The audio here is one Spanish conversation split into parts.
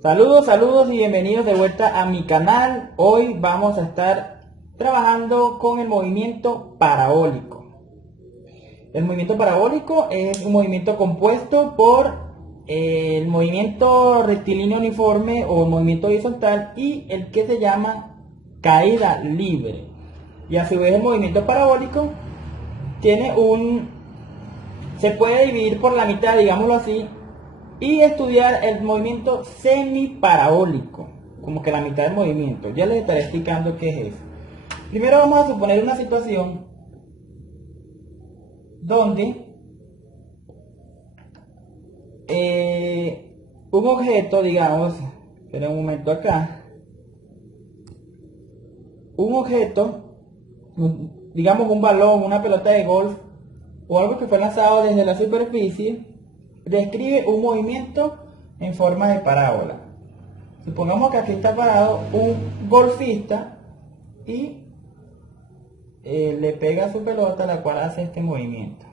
Saludos y bienvenidos de vuelta a mi canal. Hoy vamos a estar trabajando con el movimiento parabólico. El movimiento parabólico es un movimiento compuesto por el movimiento rectilíneo uniforme o el movimiento horizontal y el que se llama caída libre. Y a su vez el movimiento parabólico se puede dividir por la mitad, digámoslo así, y estudiar el movimiento semiparabólico, como que la mitad del movimiento. Ya les estaré explicando qué es eso. Primero vamos a suponer una situación donde un objeto, digamos, espera un momento acá, un objeto, digamos un balón, una pelota de golf o algo que fue lanzado desde la superficie, describe un movimiento en forma de parábola. Supongamos que aquí está parado un golfista y le pega a su pelota, la cual hace este movimiento.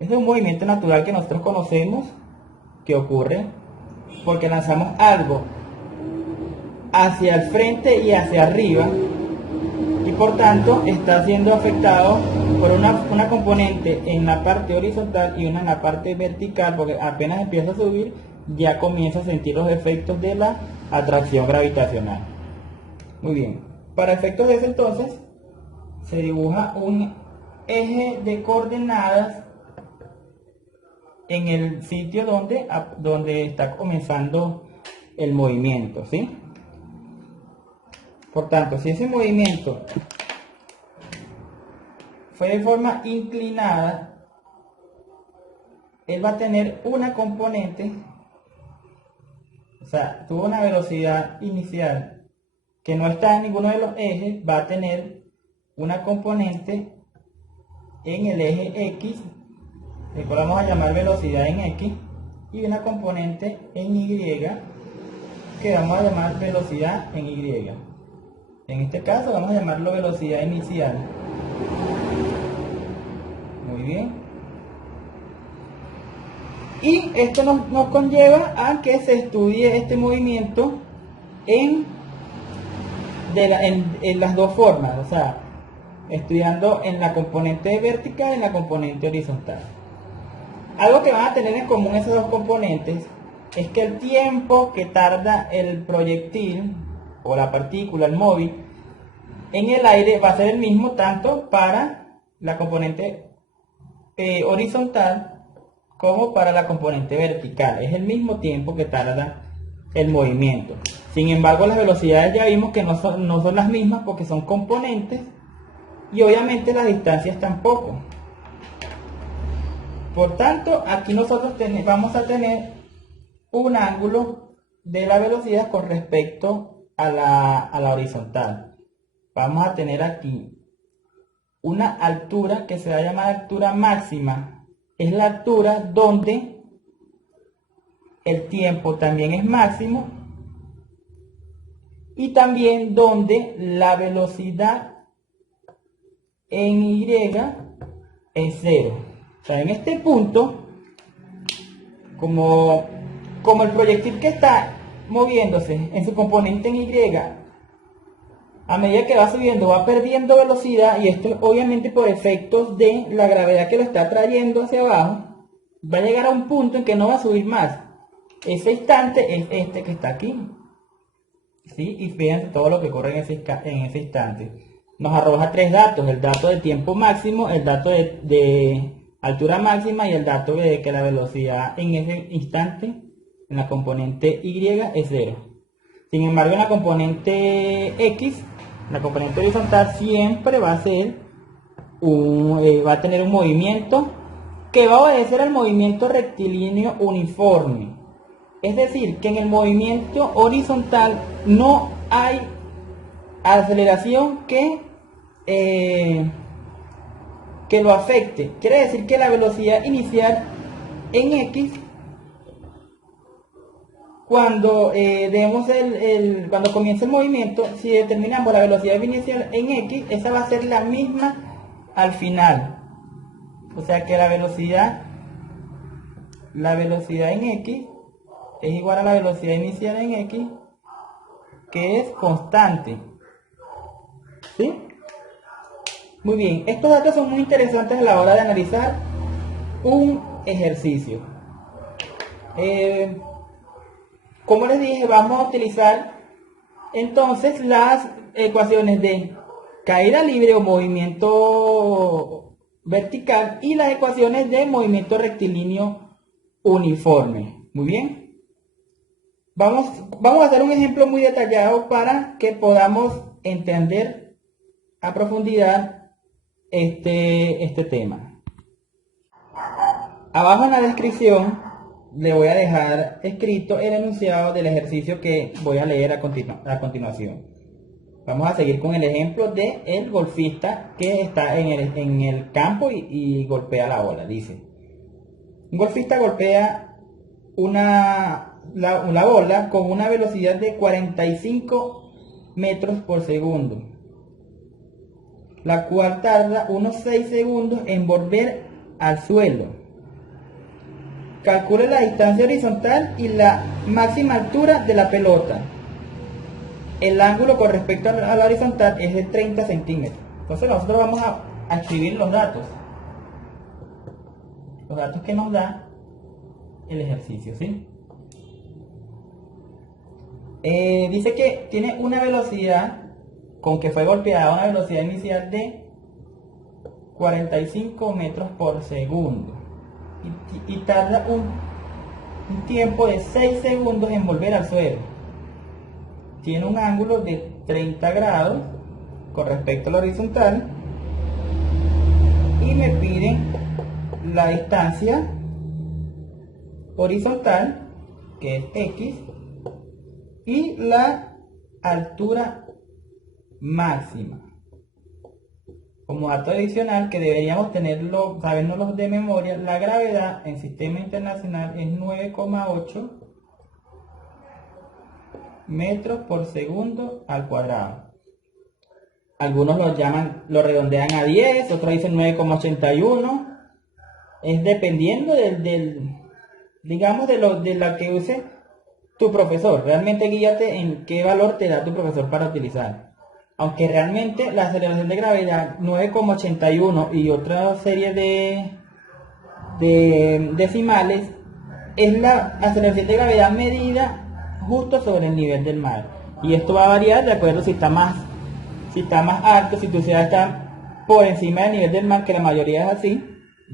Este es un movimiento natural que nosotros conocemos que ocurre porque lanzamos algo hacia el frente y hacia arriba y por tanto está siendo afectado por una componente en la parte horizontal y una en la parte vertical, porque apenas empieza a subir ya comienza a sentir los efectos de la atracción gravitacional. Muy bien, para efectos de eso entonces se dibuja un eje de coordenadas en el sitio donde está comenzando el movimiento, ¿sí? Por tanto, si ese movimiento fue de forma inclinada, él va a tener una componente, o sea, tuvo una velocidad inicial que no está en ninguno de los ejes, va a tener una componente en el eje X, el cual vamos a llamar velocidad en X, y una componente en Y, que vamos a llamar velocidad en Y. En este caso vamos a llamarlo velocidad inicial. Muy bien. Y esto nos conlleva a que se estudie este movimiento en las dos formas, o sea, estudiando en la componente vertical y en la componente horizontal. Algo que van a tener en común esas dos componentes es que el tiempo que tarda el proyectil o la partícula, el móvil, en el aire va a ser el mismo tanto para la componente horizontal como para la componente vertical. Es el mismo tiempo que tarda el movimiento. Sin embargo, las velocidades ya vimos que no son las mismas porque son componentes y obviamente las distancias tampoco. Por tanto, aquí nosotros vamos a tener un ángulo de la velocidad con respecto a la horizontal. Vamos a tener aquí una altura que se va a llamar altura máxima. Es la altura donde el tiempo también es máximo y también donde la velocidad en Y es cero. O sea, en este punto, como el proyectil que está moviéndose en su componente en Y, a medida que va subiendo va perdiendo velocidad, y esto obviamente por efectos de la gravedad que lo está trayendo hacia abajo, va a llegar a un punto en que no va a subir más. Ese instante es este que está aquí, ¿sí? Y fíjense todo lo que ocurre en ese instante. Nos arroja tres datos: el dato de tiempo máximo, el dato de altura máxima y el dato de que la velocidad en ese instante en la componente Y es cero. Sin embargo, en la componente X, la componente horizontal, siempre va a tener un movimiento que va a obedecer al movimiento rectilíneo uniforme. Es decir, que en el movimiento horizontal no hay aceleración que lo afecte. Quiere decir que la velocidad inicial en X, cuando cuando comienza el movimiento, si determinamos la velocidad inicial en X, esa va a ser la misma al final. O sea que la velocidad en X es igual a la velocidad inicial en X, que es constante. ¿Sí? Muy bien, estos datos son muy interesantes a la hora de analizar un ejercicio. Como les dije, vamos a utilizar entonces las ecuaciones de caída libre o movimiento vertical y las ecuaciones de movimiento rectilíneo uniforme. Muy bien. Vamos a hacer un ejemplo muy detallado para que podamos entender a profundidad este tema. Abajo en la descripción le voy a dejar escrito el enunciado del ejercicio que voy a leer a continuación. Vamos a seguir con el ejemplo de el golfista que está en el campo y golpea la bola. Dice, un golfista golpea la bola con una velocidad de 45 metros por segundo, la cual tarda unos 6 segundos en volver al suelo. Calcule la distancia horizontal y la máxima altura de la pelota. El ángulo con respecto a la horizontal es de 30 centímetros. Entonces nosotros vamos a escribir los datos que nos da el ejercicio, ¿sí? Dice que tiene una velocidad con que fue golpeada, una velocidad inicial de 45 metros por segundo y tarda un tiempo de 6 segundos en volver al suelo. Tiene un ángulo de 30 grados con respecto a la horizontal y me piden la distancia horizontal, que es X, y la altura máxima. Como dato adicional que deberíamos tenerlo, sabernos de memoria, la gravedad en sistema internacional es 9,8 metros por segundo al cuadrado. Algunos lo redondean a 10, otros dicen 9,81. Es dependiendo digamos de la que use tu profesor. Realmente guíate en qué valor te da tu profesor para utilizar. Aunque realmente la aceleración de gravedad 9,81 y otra serie de decimales es la aceleración de gravedad medida justo sobre el nivel del mar. Y esto va a variar de acuerdo si está más alto, si tu ciudad está por encima del nivel del mar, que la mayoría es así,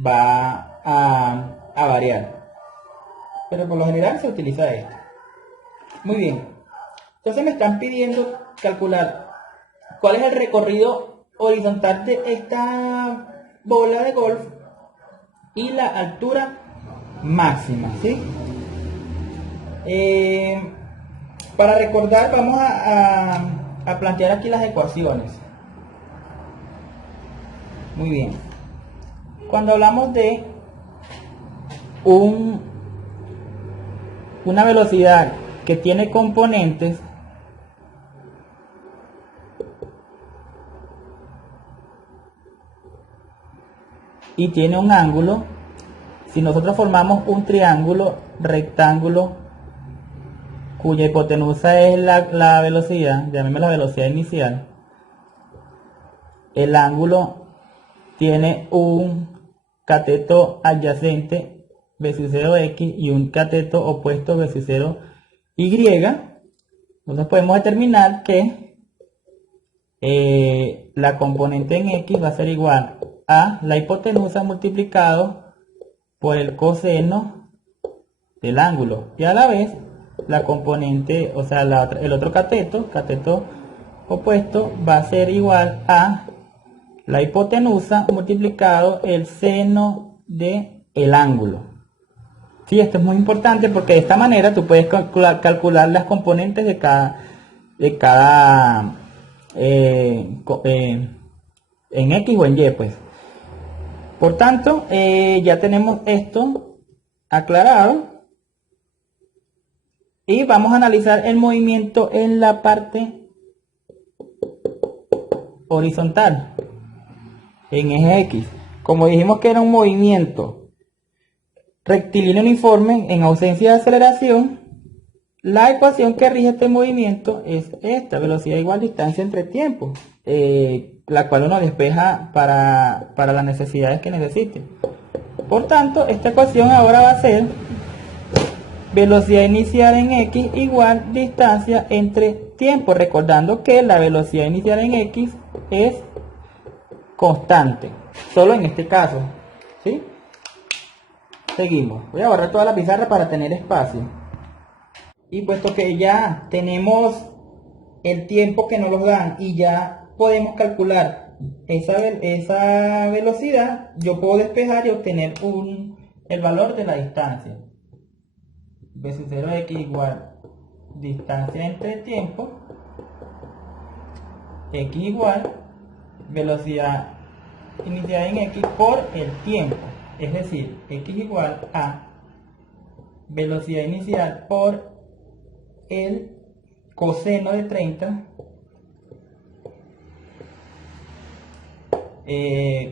va a variar. Pero por lo general se utiliza esto. Muy bien. Entonces me están pidiendo calcular cuál es el recorrido horizontal de esta bola de golf y la altura máxima, ¿sí? Para recordar, vamos a plantear aquí las ecuaciones. Muy bien. Cuando hablamos de una velocidad que tiene componentes, y tiene un ángulo, si nosotros formamos un triángulo rectángulo cuya hipotenusa es la velocidad, llamémosla la velocidad inicial, el ángulo tiene un cateto adyacente versus 0x y un cateto opuesto versus 0y, nosotros podemos determinar que la componente en x va a ser igual a la hipotenusa multiplicado por el coseno del ángulo, y a la vez la componente, o sea, el otro cateto opuesto, va a ser igual a la hipotenusa multiplicado el seno del ángulo. Sí, esto es muy importante porque de esta manera tú puedes calcular las componentes de cada en X o en Y, pues. Por tanto, ya tenemos esto aclarado y vamos a analizar el movimiento en la parte horizontal, en eje X. Como dijimos que era un movimiento rectilíneo uniforme en ausencia de aceleración, La ecuación que rige este movimiento es esta: velocidad igual distancia entre tiempo, la cual uno despeja para las necesidades que necesite. Por tanto, esta ecuación ahora va a ser velocidad inicial en x igual distancia entre tiempo, recordando que la velocidad inicial en x es constante, solo en este caso, ¿sí? Seguimos. Voy a borrar toda la pizarra para tener espacio. Y puesto que ya tenemos el tiempo que nos lo dan y ya podemos calcular esa velocidad, yo puedo despejar y obtener el valor de la distancia. V sub 0x igual distancia entre tiempo, x igual velocidad inicial en x por el tiempo, es decir, x igual a velocidad inicial por el coseno de 30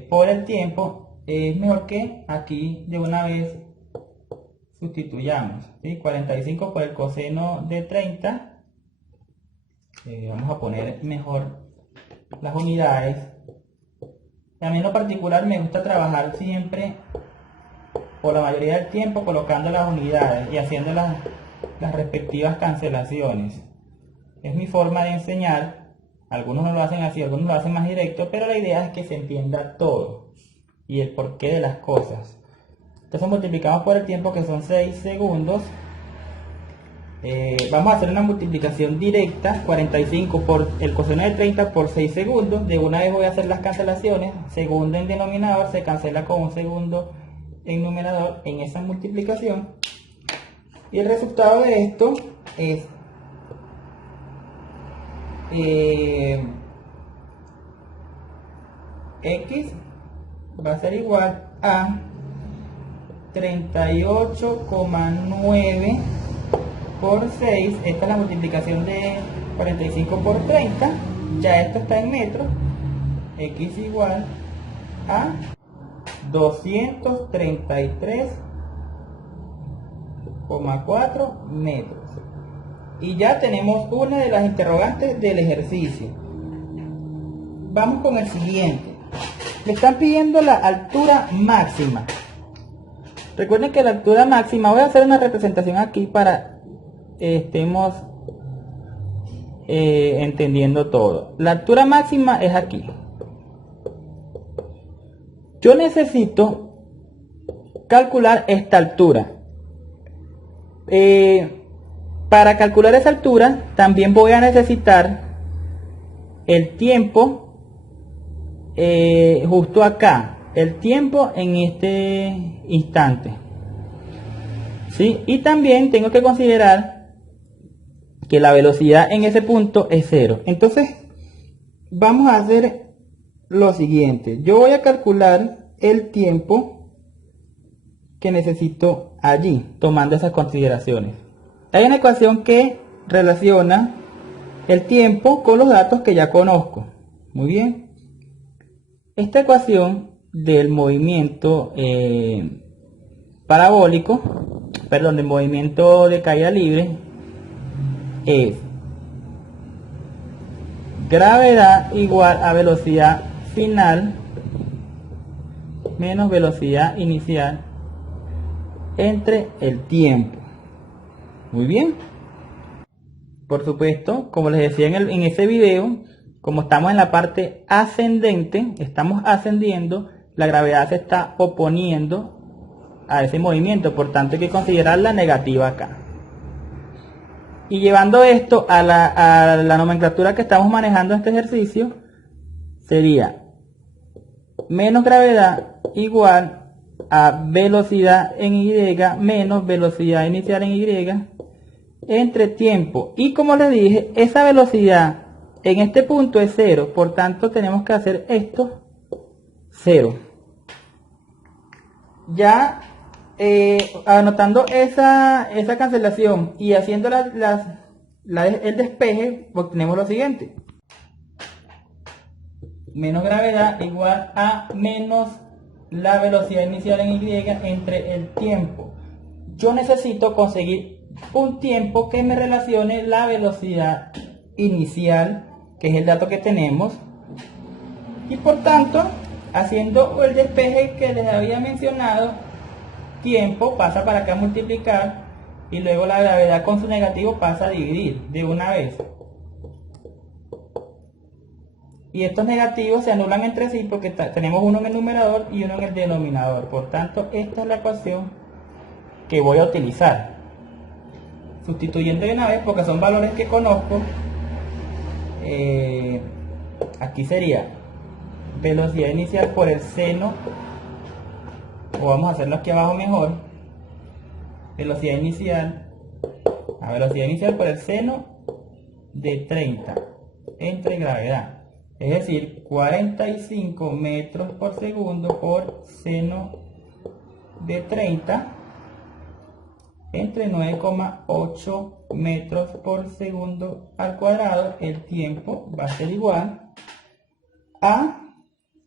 por el tiempo. Es mejor que aquí de una vez sustituyamos, ¿sí? 45 por el coseno de 30. Vamos a poner mejor las unidades. A mí en lo particular me gusta trabajar siempre, por la mayoría del tiempo, colocando las unidades y haciendo las respectivas cancelaciones. Es mi forma de enseñar. Algunos no lo hacen así, algunos lo hacen más directo, pero la idea es que se entienda todo y el porqué de las cosas. Entonces multiplicamos por el tiempo, que son 6 segundos. Vamos a hacer una multiplicación directa: 45 por el coseno de 30 por 6 segundos. De una vez voy a hacer las cancelaciones. Segundo en denominador se cancela con un segundo en numerador en esa multiplicación. Y el resultado de esto es x va a ser igual a 38,9 por 6. Esta es la multiplicación de 45 por 30. Ya esto está en metros. X igual a 233,4 metros. Y ya tenemos una de las interrogantes del ejercicio. Vamos con el siguiente. Me están pidiendo la altura máxima. Recuerden que la altura máxima, voy a hacer una representación aquí para estemos entendiendo todo. La altura máxima es aquí. Yo necesito calcular esta altura. Para calcular esa altura también voy a necesitar el tiempo justo acá, el tiempo en este instante, ¿sí? Y también tengo que considerar que la velocidad en ese punto es 0. Entonces vamos a hacer lo siguiente: yo voy a calcular el tiempo que necesito allí, tomando esas consideraciones. Hay una ecuación que relaciona el tiempo con los datos que ya conozco. Muy bien. Esta ecuación del movimiento parabólico, perdón, del movimiento de caída libre, es gravedad igual a velocidad final menos velocidad inicial entre el tiempo. Muy bien. Por supuesto, como les decía en ese video, como estamos en la parte ascendente, estamos ascendiendo, la gravedad se está oponiendo a ese movimiento, por tanto hay que considerar la negativa acá. Y llevando esto a la nomenclatura que estamos manejando en este ejercicio, sería menos gravedad igual a velocidad en y menos velocidad inicial en y entre tiempo. Y como les dije, esa velocidad en este punto es 0, por tanto tenemos que hacer esto 0. Ya anotando esa cancelación y haciendo el despeje, obtenemos lo siguiente: menos gravedad igual a menos la velocidad inicial en y entre el tiempo. Yo necesito conseguir un tiempo que me relacione la velocidad inicial, que es el dato que tenemos, y por tanto, haciendo el despeje que les había mencionado, tiempo pasa para acá a multiplicar, y luego la gravedad con su negativo pasa a dividir de una vez. Y estos negativos se anulan entre sí porque tenemos uno en el numerador y uno en el denominador. Por tanto, esta es la ecuación que voy a utilizar. Sustituyendo de una vez porque son valores que conozco. Aquí sería velocidad inicial por el seno, o vamos a hacerlo aquí abajo mejor. Velocidad inicial por el seno de 30 entre gravedad. Es decir, 45 metros por segundo por seno de 30 entre 9,8 metros por segundo al cuadrado. El tiempo va a ser igual a,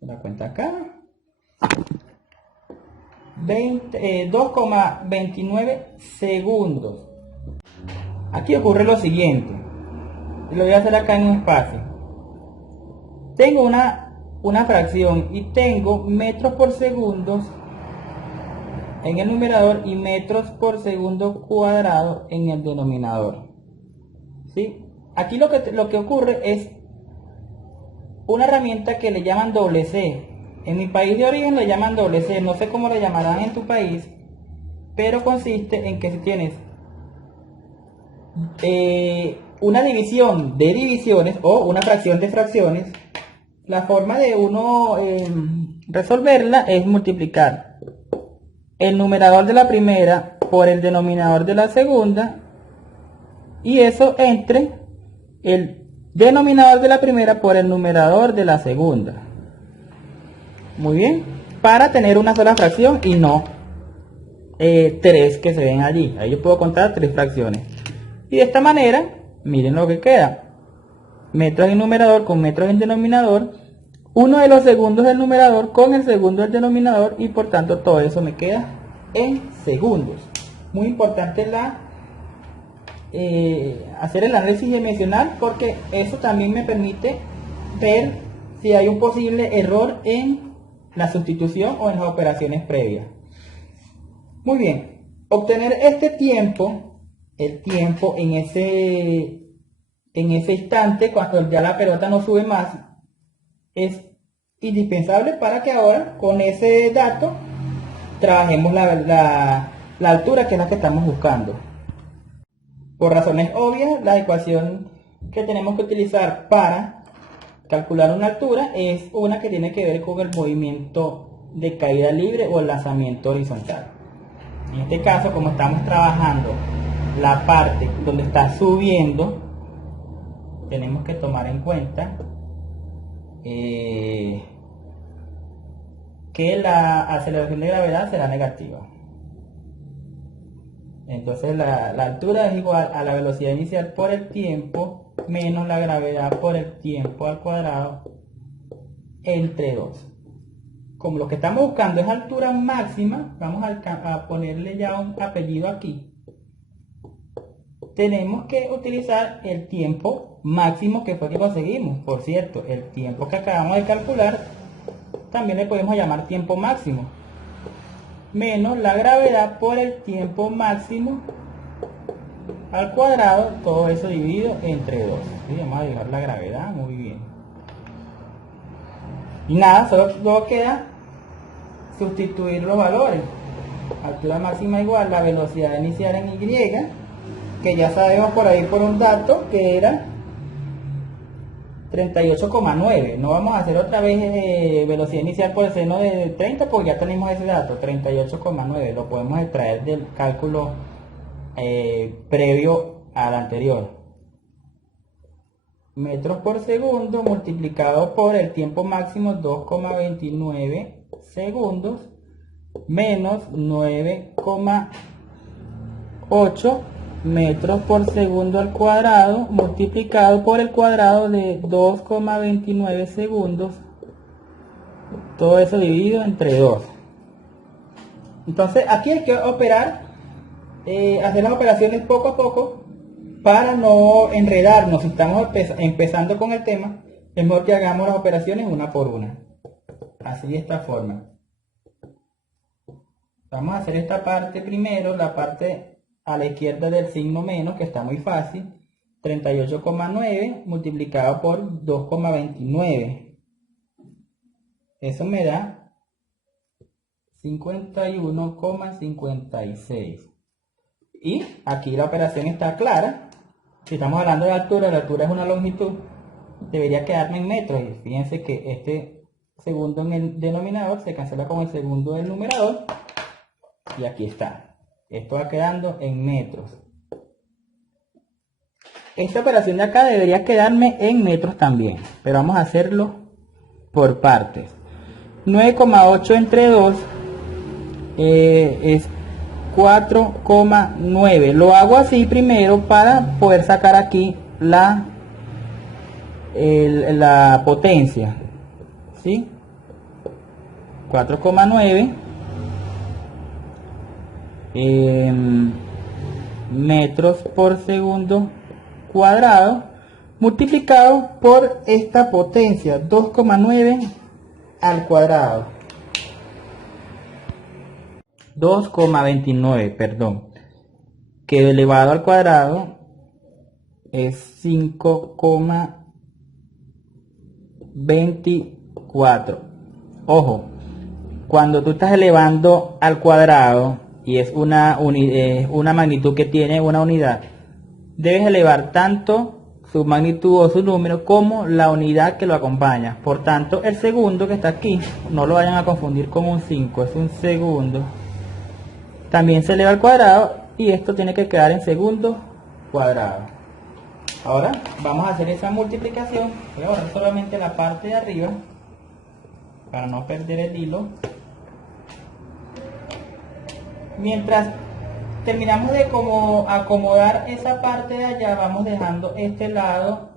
la cuenta acá, 2,29 segundos. Aquí ocurre lo siguiente, lo voy a hacer acá en un espacio. Tengo una fracción y tengo metros por segundo en el numerador y metros por segundo cuadrado en el denominador. ¿Sí? Aquí lo que ocurre es una herramienta que le llaman doble C. En mi país de origen le llaman doble C, no sé cómo le llamarán en tu país, pero consiste en que si tienes una división de divisiones o una fracción de fracciones, la forma de uno resolverla es multiplicar el numerador de la primera por el denominador de la segunda, y eso entre el denominador de la primera por el numerador de la segunda. Muy bien, para tener una sola fracción y no tres que se ven allí. Ahí yo puedo contar tres fracciones. Y de esta manera, miren lo que queda. Metros en numerador con metros en denominador, uno de los segundos del numerador con el segundo del denominador, y por tanto todo eso me queda en segundos. Muy importante hacer el análisis dimensional, porque eso también me permite ver si hay un posible error en la sustitución o en las operaciones previas. Muy bien, obtener este tiempo, el tiempo en ese instante, cuando ya la pelota no sube más, es indispensable para que ahora con ese dato trabajemos la altura, que es la que estamos buscando. Por razones obvias, la ecuación que tenemos que utilizar para calcular una altura es una que tiene que ver con el movimiento de caída libre o el lanzamiento horizontal. En este caso, como estamos trabajando la parte donde está subiendo, tenemos que tomar en cuenta que la aceleración de gravedad será negativa. Entonces la altura es igual a la velocidad inicial por el tiempo menos la gravedad por el tiempo al cuadrado entre 2. Como lo que estamos buscando es altura máxima, vamos a ponerle ya un apellido aquí. Tenemos que utilizar el tiempo máximo que fue que conseguimos. Por cierto, el tiempo que acabamos de calcular también le podemos llamar tiempo máximo, menos la gravedad por el tiempo máximo al cuadrado, todo eso dividido entre 2. ¿Sí? Vamos a dejar la gravedad, muy bien. Y nada, solo queda sustituir los valores. Altura máxima igual la velocidad inicial en Y, que ya sabemos por ahí por un dato que era 38,9. No vamos a hacer otra vez velocidad inicial por el seno de 30 porque ya tenemos ese dato, 38,9. Lo podemos extraer del cálculo previo al anterior. Metros por segundo multiplicado por el tiempo máximo, 2,29 segundos, menos 9,8 metros por segundo al cuadrado multiplicado por el cuadrado de 2,29 segundos, todo eso dividido entre 2. Entonces aquí hay que operar hacer las operaciones poco a poco para no enredarnos. Si estamos empezando con el tema, es mejor que hagamos las operaciones una por una. Así de esta forma. Vamos a hacer esta parte primero, la parte a la izquierda del signo menos, que está muy fácil. 38,9 multiplicado por 2,29. Eso me da 51,56. Y aquí la operación está clara. Si estamos hablando de altura, la altura es una longitud. Debería quedarme en metros. Y fíjense que este segundo en el denominador se cancela con el segundo del numerador. Y aquí está. Esto va quedando en metros. Esta operación de acá debería quedarme en metros también. Pero vamos a hacerlo por partes. 9,8 entre 2 es 4,9. Lo hago así primero para poder sacar aquí la potencia. ¿Sí? 4,9 metros por segundo cuadrado multiplicado por esta potencia 2,9 al cuadrado, 2,29, perdón, que elevado al cuadrado es 5,24. Ojo, cuando tú estás elevando al cuadrado y es una magnitud que tiene una unidad, debes elevar tanto su magnitud o su número como la unidad que lo acompaña. Por tanto, el segundo que está aquí, no lo vayan a confundir con un 5, es un segundo. También se eleva al cuadrado y esto tiene que quedar en segundo cuadrado. Ahora vamos a hacer esa multiplicación. Voy a borrar solamente la parte de arriba para no perder el hilo. Mientras terminamos de como acomodar esa parte de allá, vamos dejando este lado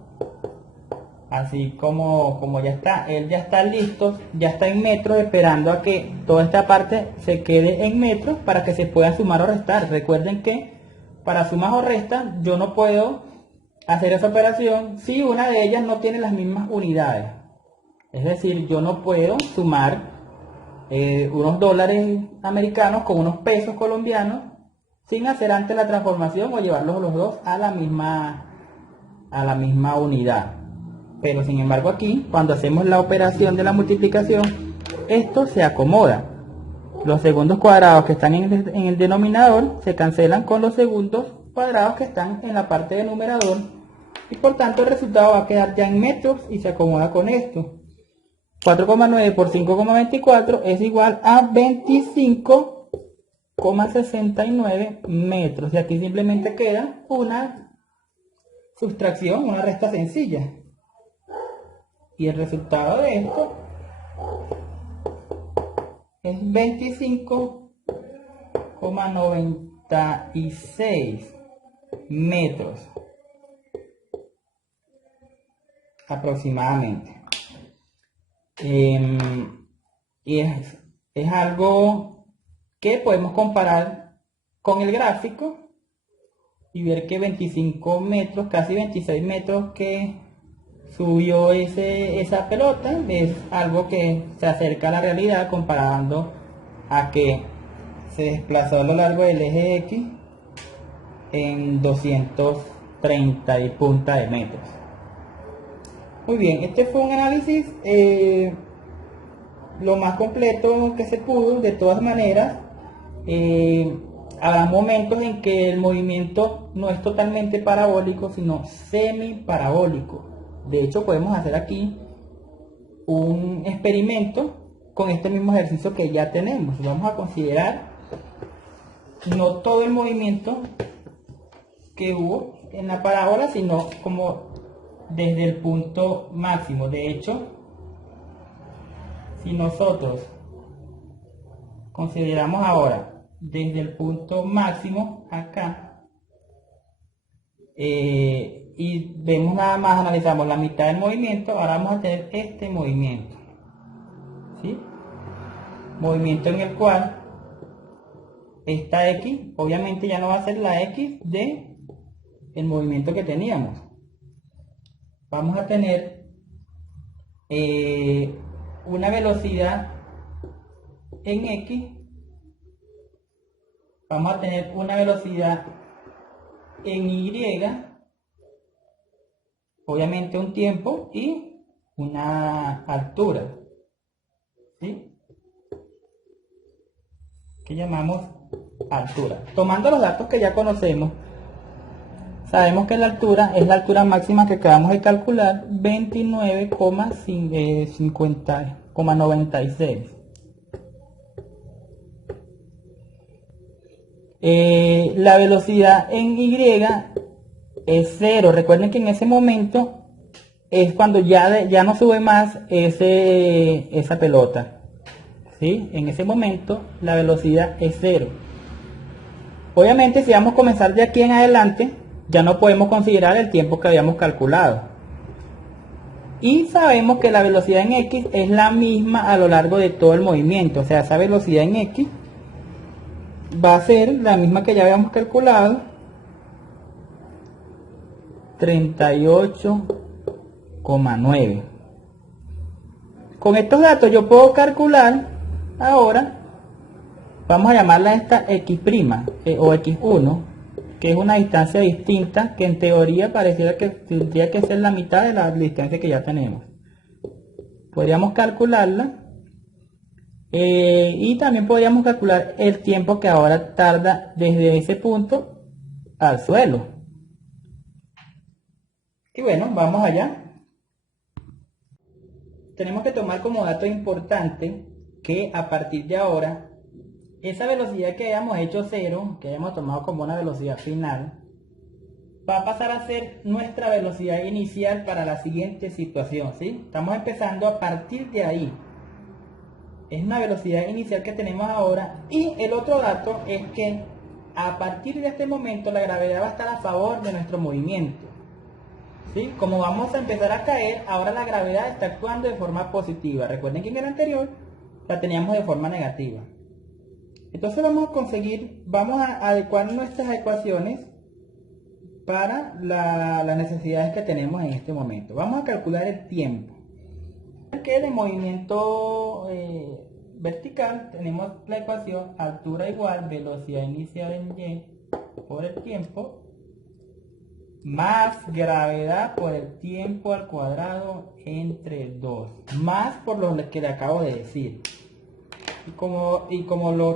así como ya está. Él ya está listo, ya está en metros, esperando a que toda esta parte se quede en metros para que se pueda sumar o restar. Recuerden que para sumas o restas yo no puedo hacer esa operación si una de ellas no tiene las mismas unidades. Es decir, yo no puedo sumar unos dólares americanos con unos pesos colombianos sin hacer antes la transformación o llevarlos los dos a la misma unidad. Pero sin embargo aquí, cuando hacemos la operación de la multiplicación, esto se acomoda. Los segundos cuadrados que están en el denominador se cancelan con los segundos cuadrados que están en la parte del numerador. Y por tanto el resultado va a quedar ya en metros y se acomoda con esto. 4,9 por 5,24 es igual a 25,69 metros. Y aquí simplemente queda una sustracción, una resta sencilla. Y el resultado de esto es 25,96 metros aproximadamente. Y es algo que podemos comparar con el gráfico y ver que 25 metros, casi 26 metros que subió esa pelota es algo que se acerca a la realidad, comparando a que se desplazó a lo largo del eje X en 230 y punta de metros. Muy bien, este fue un análisis lo más completo que se pudo. De todas maneras, habrá momentos en que el movimiento no es totalmente parabólico, sino semi-parabólico. De hecho, podemos hacer aquí un experimento con este mismo ejercicio que ya tenemos. Vamos a considerar no todo el movimiento que hubo en la parábola, sino como desde el punto máximo. De hecho, si nosotros consideramos ahora desde el punto máximo acá, y vemos nada más, analizamos la mitad del movimiento, ahora vamos a tener este movimiento, ¿sí? Movimiento en el cual esta X obviamente ya no va a ser la X de el movimiento que teníamos. Vamos a tener una velocidad en X, vamos a tener una velocidad en Y, obviamente un tiempo y una altura, ¿sí? Que llamamos altura. Tomando los datos que ya conocemos, sabemos que la altura es la altura máxima que acabamos de calcular, 29,96. La velocidad en Y es 0. Recuerden que en ese momento es cuando ya no sube más esa pelota, ¿sí? En ese momento la velocidad es 0. Obviamente si vamos a comenzar de aquí en adelante, ya no podemos considerar el tiempo que habíamos calculado. Y sabemos que la velocidad en X es la misma a lo largo de todo el movimiento. O sea, esa velocidad en X va a ser la misma que ya habíamos calculado, 38,9. Con estos datos yo puedo calcular ahora, vamos a llamarla esta X' o X1, que es una distancia distinta que en teoría pareciera que tendría que ser la mitad de la distancia que ya tenemos. Podríamos calcularla. Y también podríamos calcular el tiempo que ahora tarda desde ese punto al suelo. Y bueno, vamos allá. Tenemos que tomar como dato importante que a partir de ahora, esa velocidad que hayamos hecho 0, que hayamos tomado como una velocidad final, va a pasar a ser nuestra velocidad inicial para la siguiente situación, ¿sí? Estamos empezando a partir de ahí. Es una velocidad inicial que tenemos ahora. Y el otro dato es que a partir de este momento la gravedad va a estar a favor de nuestro movimiento, ¿sí? Como vamos a empezar a caer, ahora la gravedad está actuando de forma positiva. Recuerden que en el anterior la teníamos de forma negativa. Entonces vamos a adecuar nuestras ecuaciones para las necesidades que tenemos en este momento. Vamos a calcular el tiempo. Que de movimiento vertical tenemos la ecuación altura igual velocidad inicial en Y por el tiempo más gravedad por el tiempo al cuadrado entre 2, más por lo que le acabo de decir.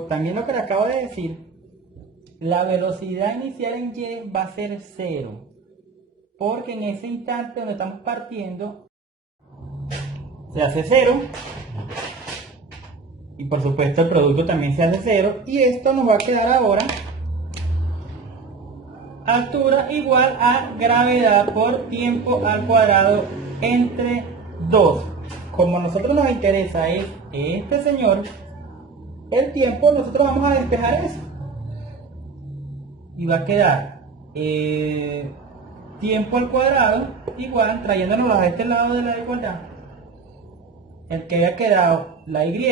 También lo que le acabo de decir, la velocidad inicial en Y va a ser 0, porque en ese instante donde estamos partiendo se hace 0, y por supuesto el producto también se hace 0, y esto nos va a quedar ahora altura igual a gravedad por tiempo al cuadrado entre 2. Como a nosotros nos interesa es este señor, el tiempo, nosotros vamos a despejar eso y va a quedar tiempo al cuadrado igual, trayéndonos a este lado de la igualdad, el que había quedado la Y,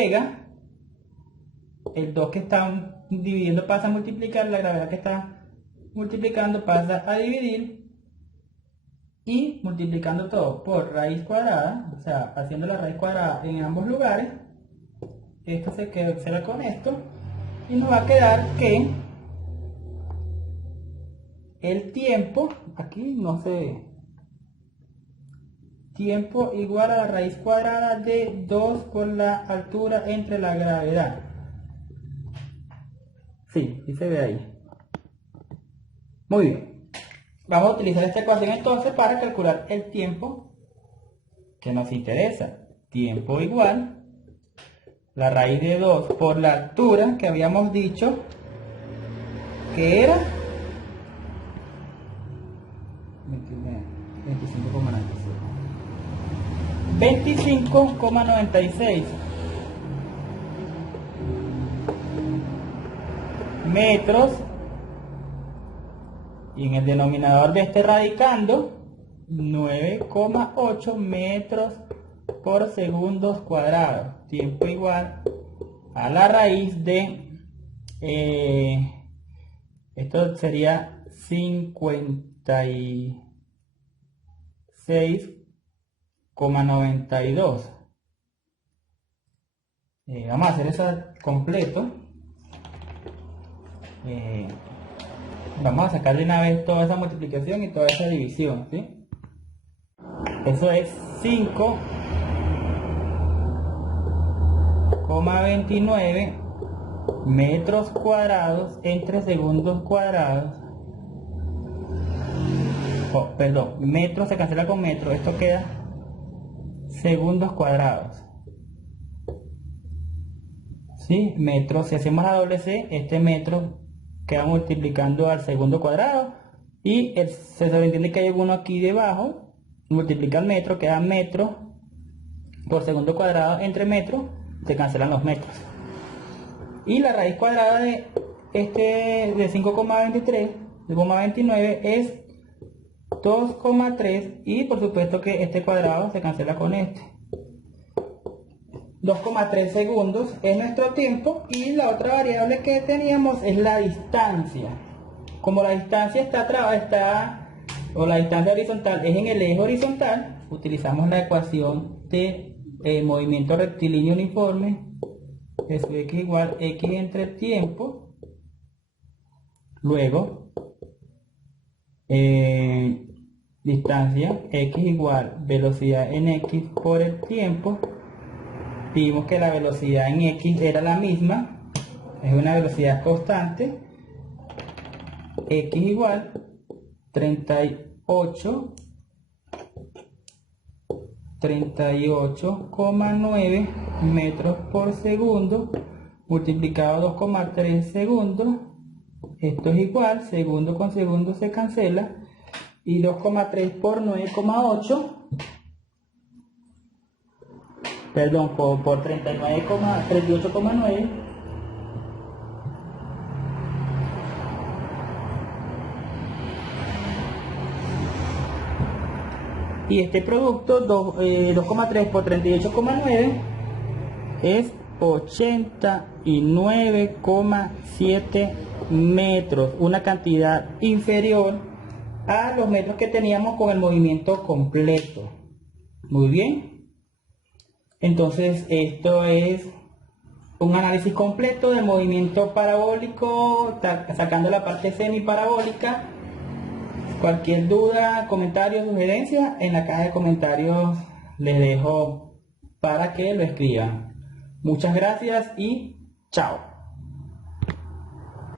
el 2 que está dividiendo pasa a multiplicar, la gravedad que está multiplicando pasa a dividir, y multiplicando todo por raíz cuadrada, o sea, haciendo la raíz cuadrada en ambos lugares, esto se queda con esto, y nos va a quedar que el tiempo, aquí no sé, tiempo igual a la raíz cuadrada de 2 por la altura entre la gravedad. Sí, y se ve ahí. Muy bien. Vamos a utilizar esta ecuación entonces para calcular el tiempo que nos interesa. Tiempo igual la raíz de 2 por la altura que habíamos dicho que era 25,96 metros, y en el denominador de este radicando 9,8 metros por segundos cuadrados, tiempo igual a la raíz de Esto sería 56,92. Vamos a hacer eso completo. Vamos a sacar de una vez toda esa multiplicación y toda esa división, ¿sí? Eso es 5,29 metros cuadrados entre segundos cuadrados. Perdón, metro se cancela con metro, esto queda segundos cuadrados. ¿Sí? Metro, si hacemos la doble C, este metro queda multiplicando al segundo cuadrado y se sobreentiende que hay uno aquí debajo, multiplica el metro, queda metro por segundo cuadrado entre metro, se cancelan los metros. Y la raíz cuadrada de 5,29 es 2,3 y por supuesto que este cuadrado se cancela con este. 2,3 segundos es nuestro tiempo y la otra variable que teníamos es la distancia. Como la distancia la distancia horizontal es en el eje horizontal, utilizamos la ecuación de movimiento rectilíneo uniforme de su x igual x entre tiempo. Luego distancia x igual velocidad en x por el tiempo. Vimos que la velocidad en x era la misma, es una velocidad constante. X igual 38,9 metros por segundo multiplicado 2,3 segundos. Esto es igual, segundo con segundo se cancela, y 2,3 por 9,8, perdón, por 38,9. Y este producto 2,3 por 38,9 es 89,7 metros, una cantidad inferior a los metros que teníamos con el movimiento completo. Muy bien. Entonces esto es un análisis completo del movimiento parabólico, sacando la parte semiparabólica. Cualquier duda, comentario, sugerencia, en la caja de comentarios les dejo para que lo escriban. Muchas gracias y chao.